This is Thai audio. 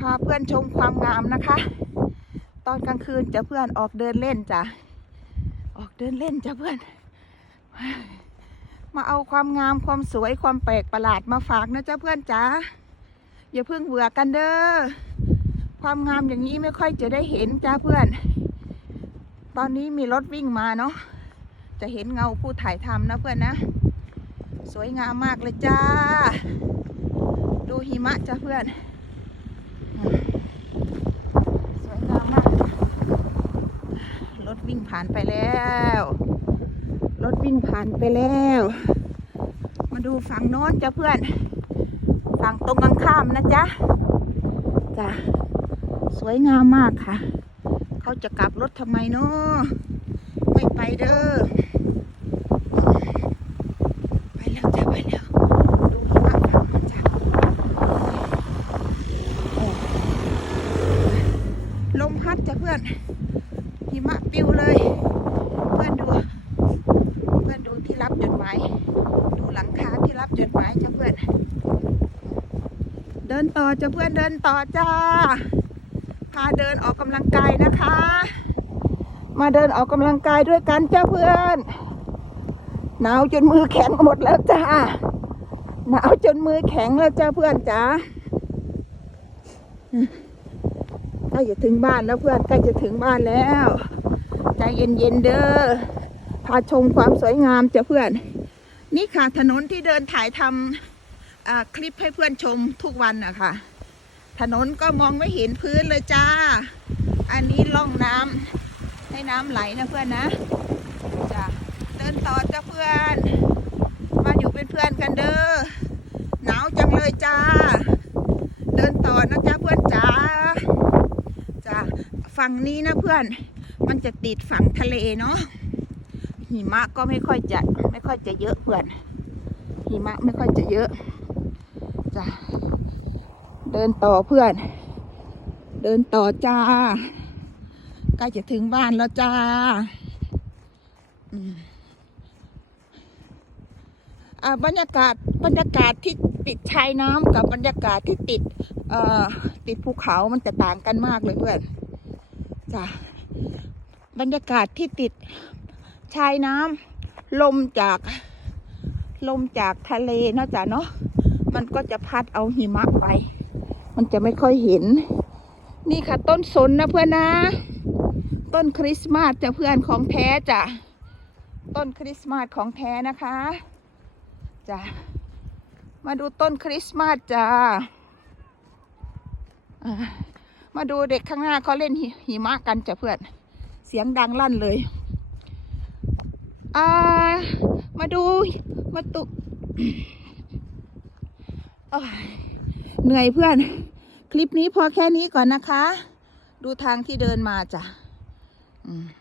พาเพื่อนชมความงามนะคะ ตอนกลางคืนจะเพื่อนออกเดินเล่นจ้ะออกเดินเล่นจ้ะเพื่อน มาเอาความงามความสวยความแปลกประหลาดมาฝากนะจ๊ะเพื่อนจ๋าอย่าเพิ่งเบื่อกันเด้อความงามอย่างนี้ไม่ค่อยจะได้เห็นจ้าเพื่อน ตอนนี้มีรถวิ่งมาเนาะจะเห็นเงาผู้ถ่ายทำนะเพื่อนนะ สวยงามมากเลยจ้า ดูหิมะจ้าเพื่อน สวยงามมาก รถวิ่ง ผ่านไปแล้ว รถวิ่งผ่านไปแล้ว มาดูฝั่งโน้นจ้าเพื่อน ฝั่งตรงกันข้ามนะจ๊ะจ้ะสวยงามมากค่ะ เขาจะกลับรถทำไมเนาะไม่ไปเด้อไปแล้วจ้ะไปแล้วดูหิมะฝั่งนู้นจ้ะลมพัดจ้ะเพื่อน หิมะปิวเลย เพื่อนดู เพื่อนดูที่รับจดหมาย ดูหลังคาที่รับจดหมายจ้ะเพื่อน เดินต่อจ้ะเพื่อนเดินต่อจ้า พาเดินออกกำลังกายนะคะ มาเดินออกกำลังกายด้วยกันจ้าเพื่อน หนาวจนมือแข็งหมดแล้วจ้า หนาวจนมือแข็งแล้วจ้าเพื่อนจ้าใก ล้จะถึงบ้านแล้วเพื่อนใกล้จะถึงบ้านแล้ว ใจเย็นๆเด้อพาชมความสวยงามจ้ะเพื่อน นี่ค่ะถนนที่เดินถ่ายทำอ่าคลิปให้เพื่อนชมทุกวันอะค่ะถนนก็มองไม่เห็นพื้นเลยจ้า อันนี้ล่องน้ำให้น้ำไหลนะเพื่อนนะจ้ะเดินต่อจ้าเพื่อน มาอยู่เป็นเพื่อนกันเด้อ หนาวจังเลยจ้า เดินต่อนะจ้าเพื่อนจ้า จ้า ฝั่งนี้นะเพื่อน มันจะติดฝั่งทะเลเนาะ หิมะก็ไม่ค่อยจะไม่ค่อยจะเยอะเพื่อน หิมะไม่ค่อยจะเยอะ จ้ะ เดินต่อเพื่อน เดินต่อจ้า ใกล้จะถึงบ้านแล้วจ้า อืมอ่าบรรยากาศบรรยากาศที่ติดชายน้ำกับบรรยากาศที่ติดอ่อติดภูเขามันจะต่างกันมากเลยเพื่อน จ้ะบรรยากาศที่ติดชายน้ำลมจากลมจากทะเลเนาะจ้ะเนาะมันก็จะพัดเอาหิมะไป มันจะไม่ค่อยเห็น นี่ค่ะต้นสนนะเพื่อนนะ ต้นคริสต์มาสจะเพื่อนของแท้จ้ะต้นคริสต์มาสของแท้นะคะจ้ะมาดูต้นคริสต์มาสจ้ะอ่า มาดูเด็กข้างหน้าเขาเล่นหิหมะกันจ้ะเพื่อน เสียงดังลั่นเลยอ่ามาดูมาตุเหนื่อยเพื่อน คลิปนี้พอแค่นี้ก่อนนะคะ ดูทางที่เดินมาจ้ะอืม